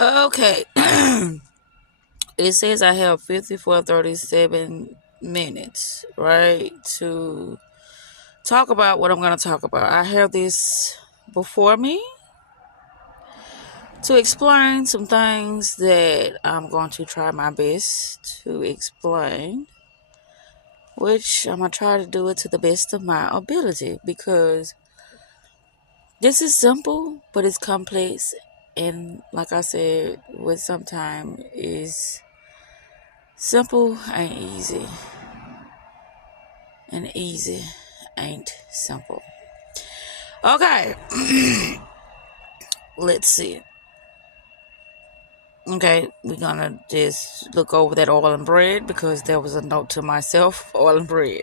Okay. It says I have 37 minutes, right, to talk about what I'm going to talk about. I have this before me to explain some things that I'm going to try my best to explain, which I'm going to try to do it to the best of my ability because this is simple, but it's complex. And like I said, with sometimes is simple ain't easy, and easy ain't simple. Okay, let's see. Okay, we're gonna just look over that oil and bread because there was a note to myself, oil and bread.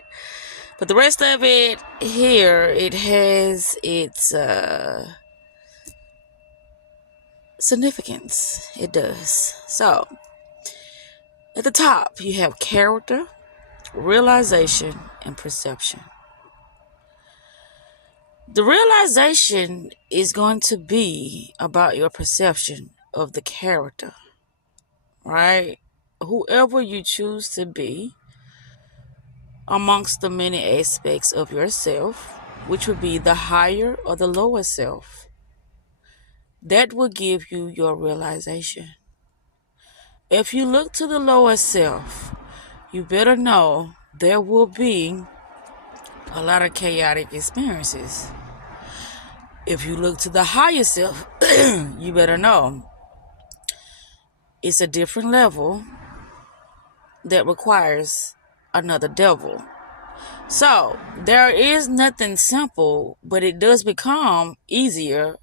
But the rest of it here, it has its significance. It does. So, at the top, you have character, realization, and perception. The realization is going to be about your perception of the character, right? Whoever you choose to be amongst the many aspects of yourself, which would be the higher or the lower self, that will give you your realization. If you look to the lower self, you better know there will be a lot of chaotic experiences. If you look to the higher self, you better know it's a different level that requires another devil. So there is nothing simple, but it does become easier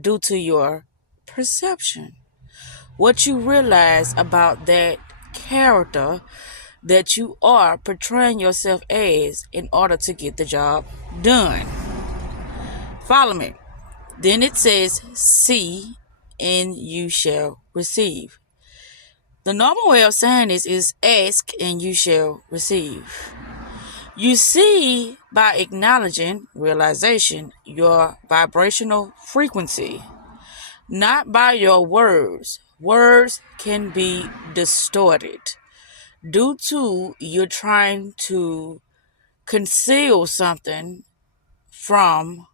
due to your perception. What you realize about that character that you are portraying yourself as in order to get the job done. Follow me. Then it says, see and you shall receive. The normal way of saying this is ask and you shall receive. You see by acknowledging realization your vibrational frequency, not by your words. Words can be distorted due to you're trying to conceal something from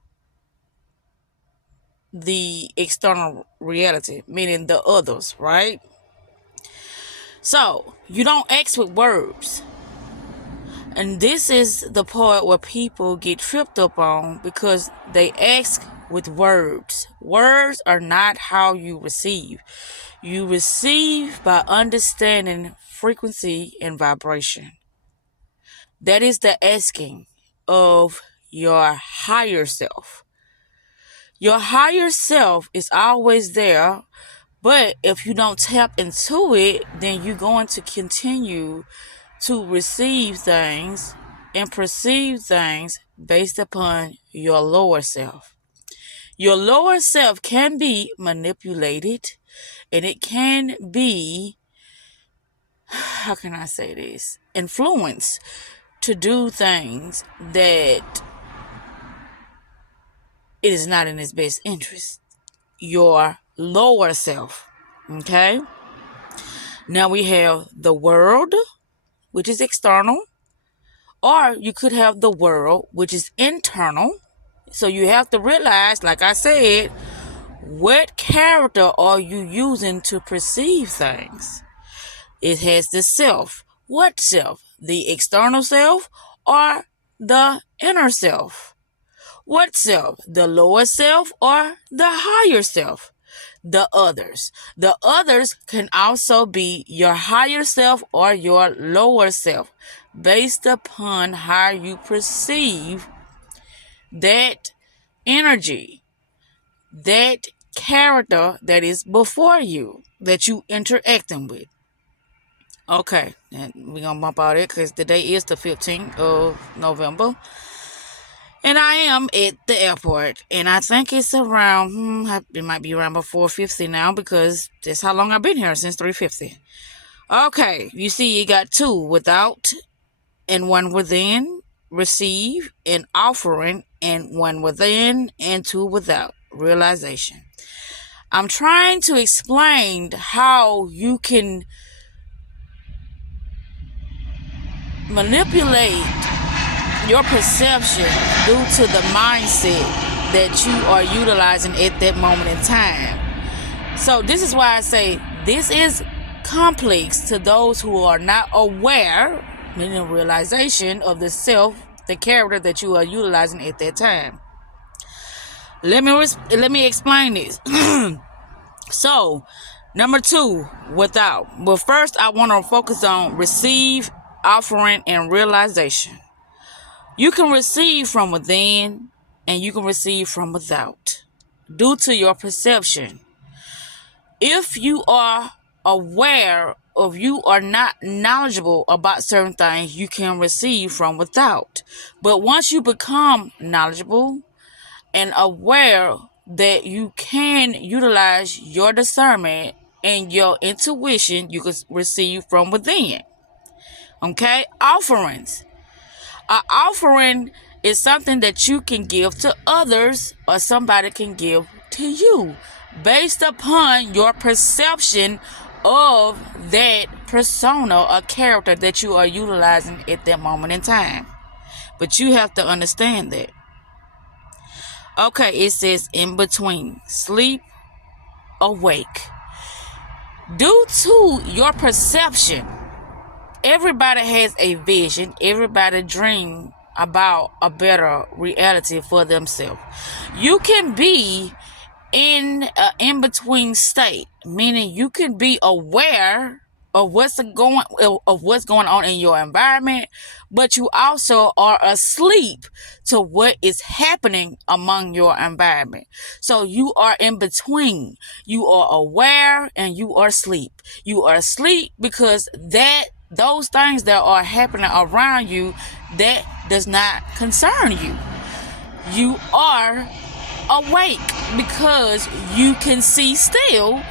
the external reality, meaning the others, right? So you don't ask with words. And this is the part where people get tripped up on because they ask with words. Words are not how you receive. You receive by understanding frequency and vibration. That is the asking of your higher self. Your higher self is always there, but if you don't tap into it, then you're going to continue to receive things and perceive things based upon your lower self. Your lower self can be manipulated and it can be, how can I say this, influenced to do things that it is not in its best interest. Your lower self. Okay? Now we have the world, which is external, or you could have the world, which is internal. So you have to realize, like I said, what character are you using to perceive things? It has the self. What self? The external self or the inner self? What self? The lower self or the higher self? The others. The others can also be your higher self or your lower self based upon how you perceive that energy, that character that is before you, that you interacting with. Okay, and we're gonna bump out it because today is the 15th of November. And I am at the airport, and I think it's around, it might be around about 4:50 now because that's how long I've been here, since 3:50. Okay, you see you got two, without and one within, receive and offering, and one within and two without, realization. I'm trying to explain how you can manipulate your perception due to the mindset that you are utilizing at that moment in time. So this is why I say this is complex to those who are not aware, meaning realization of the self, the character that you are utilizing at that time. Let me explain this. So, number 2, without. But first, I want to focus on receive, offering, and realization. You can receive from within and you can receive from without due to your perception. If you are aware of, you are not knowledgeable about certain things, you can receive from without. But once you become knowledgeable and aware that you can utilize your discernment and your intuition, you can receive from within. Okay? Offerings. An offering is something that you can give to others or somebody can give to you based upon your perception of that persona or character that you are utilizing at that moment in time. But you have to understand that. Okay, it says in between, sleep, awake. Due to your perception, everybody has a vision. Everybody dreams about a better reality for themselves. You can be in an in-between state, meaning you can be aware of what's going on in your environment, but you also are asleep to what is happening among your environment. So you are in between. You are aware and you are asleep. You are asleep because those things that are happening around you, that does not concern you. You are awake because you can see still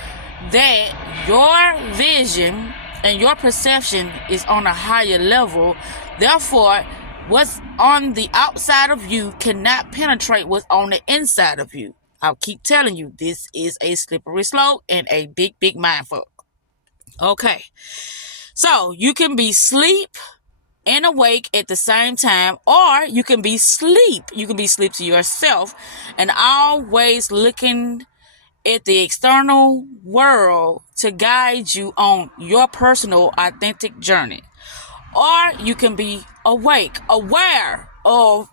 that your vision and your perception is on a higher level. Therefore, what's on the outside of you cannot penetrate what's on the inside of you. I'll keep telling you, this is a slippery slope and a big mindfuck. Okay, so you can be asleep and awake at the same time, or you can be asleep. You can be asleep to yourself and always looking at the external world to guide you on your personal authentic journey. Or you can be awake, aware of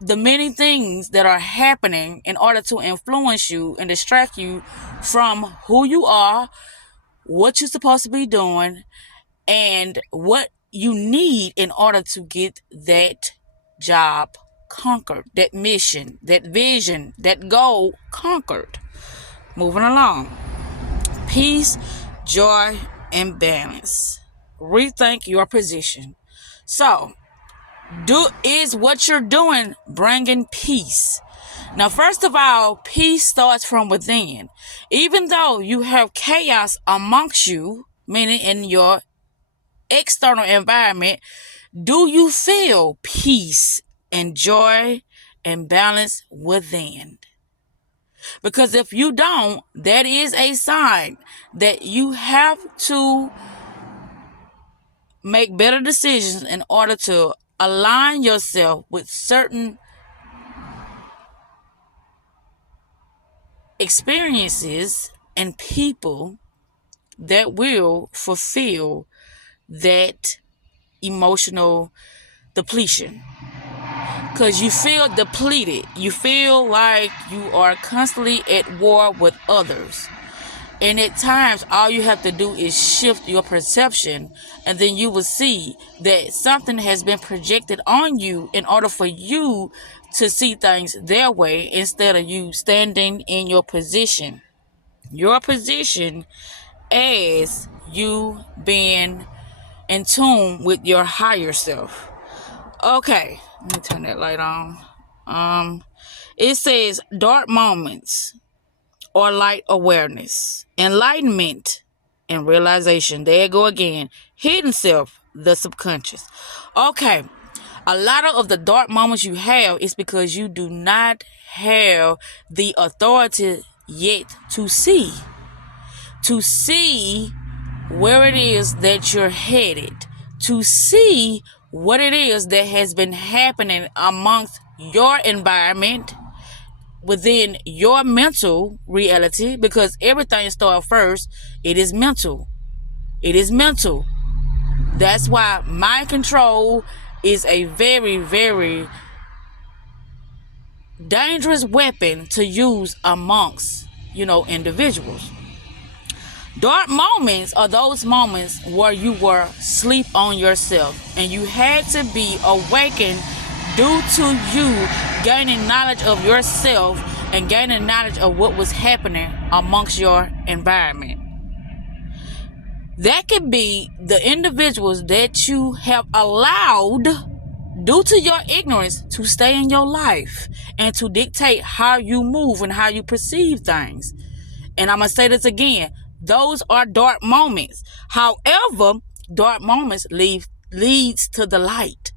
the many things that are happening in order to influence you and distract you from who you are, what you're supposed to be doing, and what you need in order to get that job conquered, that mission, that vision, that goal conquered. Moving along. Peace, joy, and balance. Rethink your position. So, is what you're doing bringing peace? Now, first of all, peace starts from within. Even though you have chaos amongst you, meaning in your external environment, do you feel peace and joy and balance within? Because if you don't, that is a sign that you have to make better decisions in order to align yourself with certain experiences and people that will fulfill that emotional depletion. Because you feel depleted. You feel like you are constantly at war with others. And at times, all you have to do is shift your perception, and then you will see that something has been projected on you in order for you to see things their way instead of you standing in your position. Your position as you being in tune with your higher self. Okay, let me turn that light on. It says dark moments or light awareness, enlightenment, and realization. There you go again. Hidden self, the subconscious. Okay, a lot of the dark moments you have is because you do not have the authority yet to see where it is that you're headed, to see what it is that has been happening amongst your environment, within your mental reality, because everything starts first. It is mental. That's why mind control is a very, very dangerous weapon to use amongst, individuals. Dark moments are those moments where you were asleep on yourself and you had to be awakened due to you gaining knowledge of yourself and gaining knowledge of what was happening amongst your environment. That could be the individuals that you have allowed, due to your ignorance, to stay in your life and to dictate how you move and how you perceive things. And I'm going to say this again. Those are dark moments. However, dark moments leads to the light.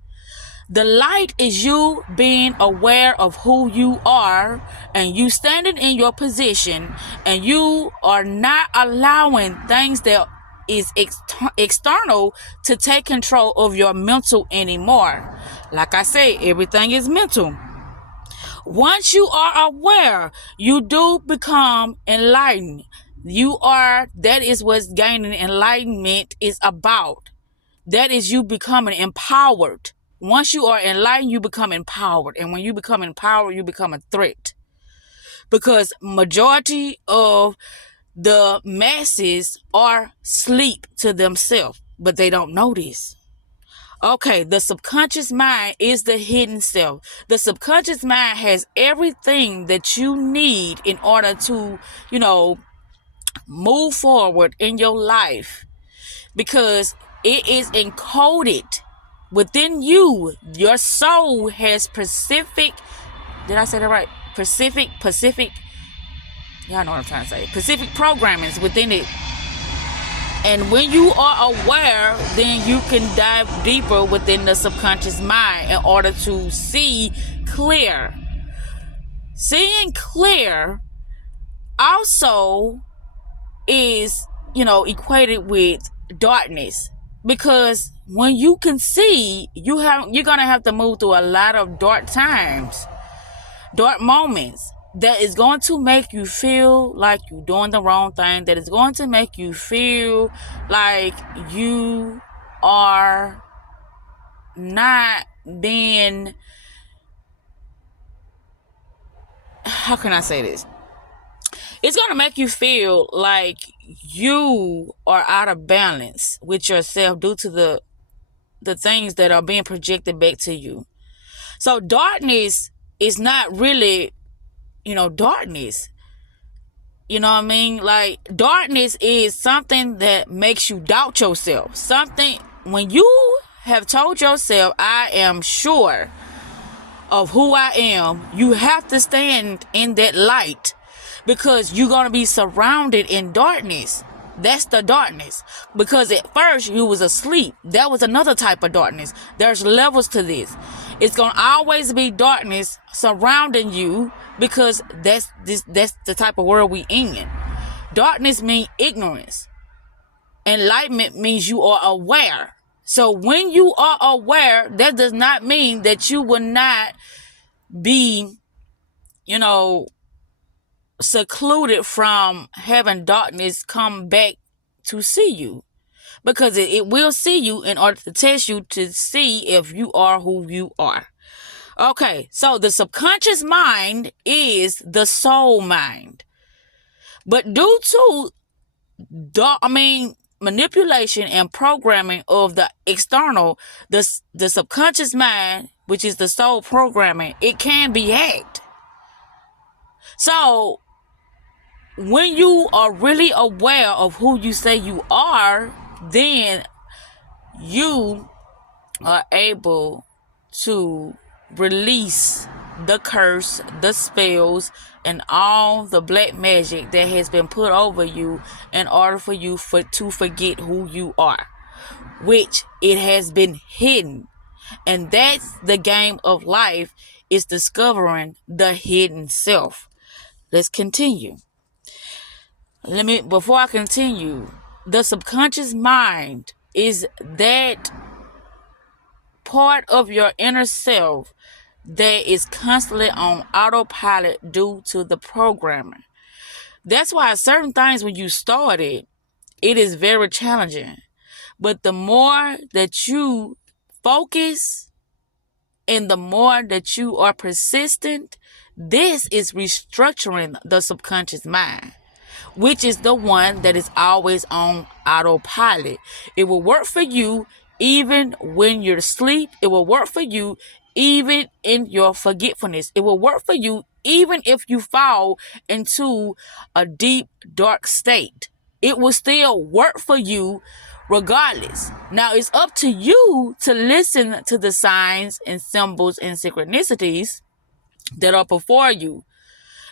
The light is you being aware of who you are and you standing in your position, and you are not allowing things that is external to take control of your mental anymore. Like I say, everything is mental. Once you are aware, you do become enlightened. That is what gaining enlightenment is about. That is you becoming empowered. Once you are enlightened, you become empowered. And when you become empowered, you become a threat. Because majority of the masses are asleep to themselves, but they don't know this. Okay, the subconscious mind is the hidden self. The subconscious mind has everything that you need in order to, move forward in your life, because it is encoded within you. Your soul has specific, did I say that right? Pacific, y'all know what I'm trying to say. Specific programmings within it. And when you are aware, then you can dive deeper within the subconscious mind in order to see clear. Seeing clear also is, equated with darkness. Because when you can see, you're going to have to move through a lot of dark times, dark moments, that is going to make you feel like you're doing the wrong thing, that is going to make you feel like you are not being, how can I say this? It's going to make you feel like you are out of balance with yourself due to the things that are being projected back to you. So darkness is not really, darkness. You know what I mean? Like, darkness is something that makes you doubt yourself. Something, when you have told yourself, I am sure of who I am, you have to stand in that light, because you're going to be surrounded in darkness. That's the darkness. Because at first you was asleep. That was another type of darkness. There's levels to this. It's going to always be darkness surrounding you, because that's the type of world we in. Darkness means ignorance. Enlightenment means you are aware. So when you are aware, that does not mean that you will not be, secluded from having darkness come back to see you, because it will see you in order to test you to see if you are who you are. Okay, so the subconscious mind is the soul mind, but due to manipulation and programming of the external, the subconscious mind, which is the soul programming, it can be hacked. So when you are really aware of who you say you are, then you are able to release the curse, the spells, and all the black magic that has been put over you in order for you to forget who you are, which it has been hidden. And that's the game of life, is discovering the hidden self. Let's continue. before I continue, the subconscious mind is that part of your inner self that is constantly on autopilot due to the programming. That's why certain things, when you start it is very challenging. But the more that you focus and the more that you are persistent, this is restructuring the subconscious mind, which is the one that is always on autopilot. It will work for you even when you're asleep. It will work for you even in your forgetfulness. It will work for you even if you fall into a deep, dark state. It will still work for you regardless. Now, it's up to you to listen to the signs and symbols and synchronicities that are before you,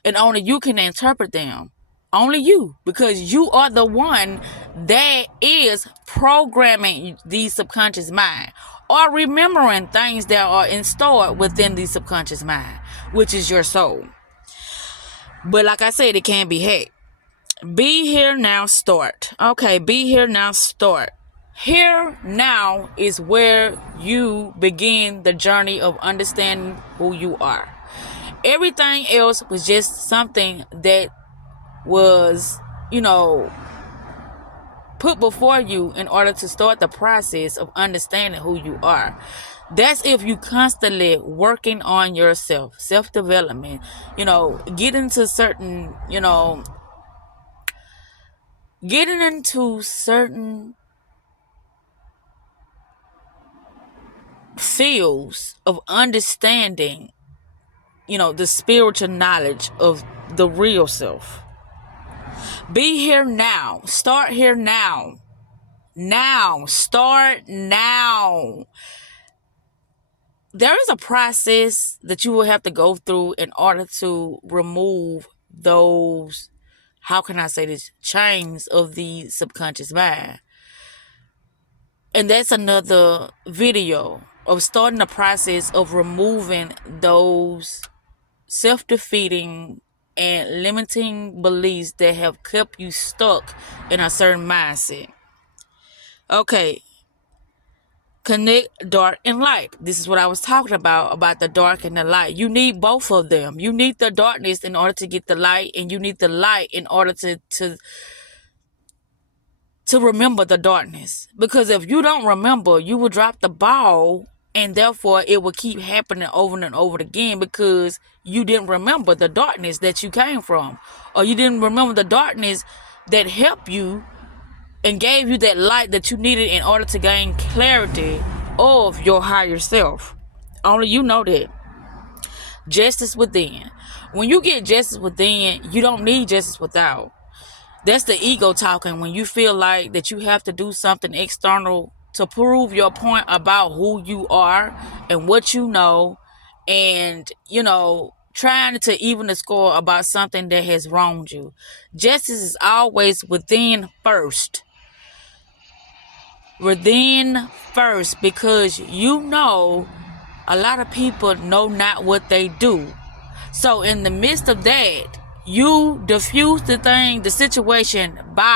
and only you can interpret them. Only you, because you are the one that is programming the subconscious mind or remembering things that are installed within the subconscious mind, which is your soul. But like I said, it can be hacked. Be here now, start. Okay, be here now, start. Here now is where you begin the journey of understanding who you are. Everything else was just something that was, put before you in order to start the process of understanding who you are. That's if you constantly working on yourself, self-development, getting into certain fields of understanding, the spiritual knowledge of the real self. Be here now. Start here now. Now. Start now. There is a process that you will have to go through in order to remove those, how can I say this, chains of the subconscious mind. And that's another video of starting the process of removing those self-defeating and limiting beliefs that have kept you stuck in a certain mindset. Okay. Connect dark and light. This is what I was talking about the dark and the light. You need both of them. You need the darkness in order to get the light, and you need the light in order to remember the darkness. Because if you don't remember, you will drop the ball, and therefore it will keep happening over and over again because you didn't remember the darkness that you came from, or you didn't remember the darkness that helped you and gave you that light that you needed in order to gain clarity of your higher self. Only you know that. Justice within. When you get justice within, you don't need justice without. That's the ego talking, when you feel like that you have to do something external to prove your point about who you are and what you know, and, trying to even the score about something that has wronged you. Justice is always within first. Within first, because a lot of people know not what they do. So in the midst of that, you diffuse the situation by